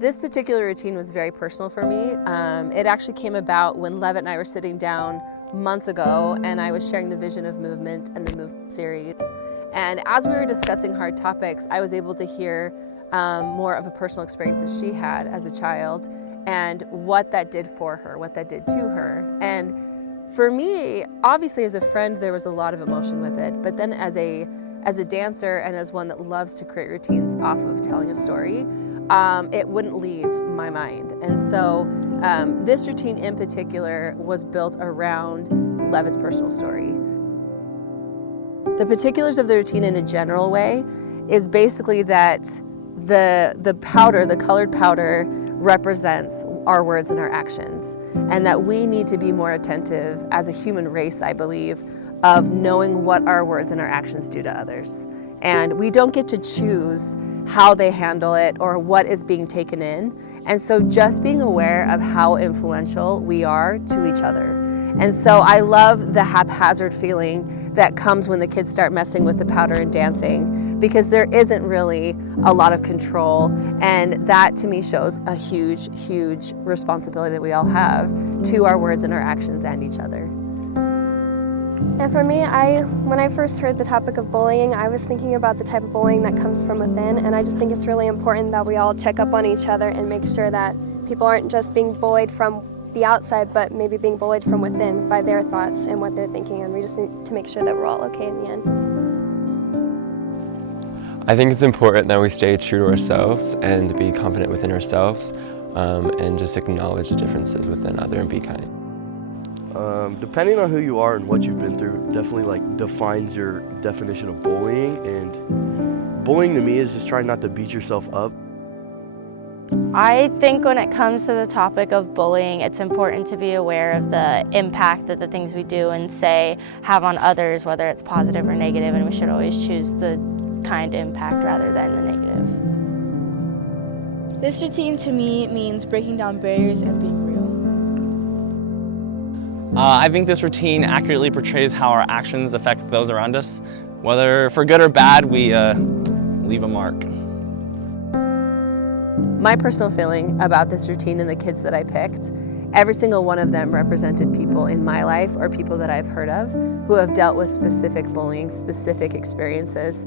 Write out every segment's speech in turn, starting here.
This particular routine was very personal for me. It actually came about when Leavitt and I were sitting down months ago, and I was sharing the vision of Movement and the Movement Series. And as we were discussing hard topics, I was able to hear more of a personal experience that she had as a child and what that did for her, what that did to her. And for me, obviously as a friend, there was a lot of emotion with it, but then as a dancer and as one that loves to create routines off of telling a story, it wouldn't leave my mind. And so this routine in particular was built around Leavitt's personal story. The particulars of the routine in a general way is basically that the powder, the colored powder, represents our words and our actions, and that we need to be more attentive as a human race, I believe, of knowing what our words and our actions do to others. And we don't get to choose how they handle it or what is being taken in. And so just being aware of how influential we are to each other. And so I love the haphazard feeling that comes when the kids start messing with the powder and dancing, because there isn't really a lot of control. And that to me shows a huge, huge responsibility that we all have to our words and our actions and each other. And for me, when I first heard the topic of bullying, I was thinking about the type of bullying that comes from within, and I just think it's really important that we all check up on each other and make sure that people aren't just being bullied from the outside, but maybe being bullied from within by their thoughts and what they're thinking, and we just need to make sure that we're all okay in the end. I think it's important that we stay true to ourselves and be confident within ourselves, and just acknowledge the differences within others and be kind. Depending on who you are and what you've been through, definitely defines your definition of bullying. And bullying to me is just trying not to beat yourself up. I think when it comes to the topic of bullying, it's important to be aware of the impact that the things we do and say have on others, whether it's positive or negative, and we should always choose the kind impact rather than the negative. This routine to me means breaking down barriers and being real. I think this routine accurately portrays how our actions affect those around us. Whether for good or bad, we leave a mark. My personal feeling about this routine and the kids that I picked, every single one of them represented people in my life or people that I've heard of who have dealt with specific bullying, specific experiences.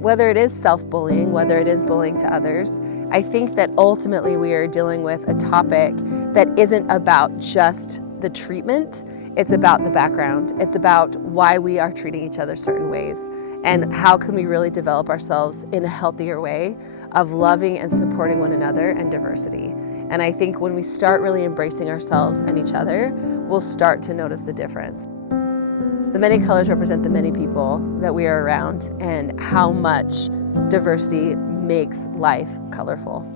Whether it is self-bullying, whether it is bullying to others, I think that ultimately we are dealing with a topic that isn't about just the treatment, it's about the background. It's about why we are treating each other certain ways and how can we really develop ourselves in a healthier way of loving and supporting one another and diversity. And I think when we start really embracing ourselves and each other, we'll start to notice the difference. The many colors represent the many people that we are around and how much diversity makes life colorful.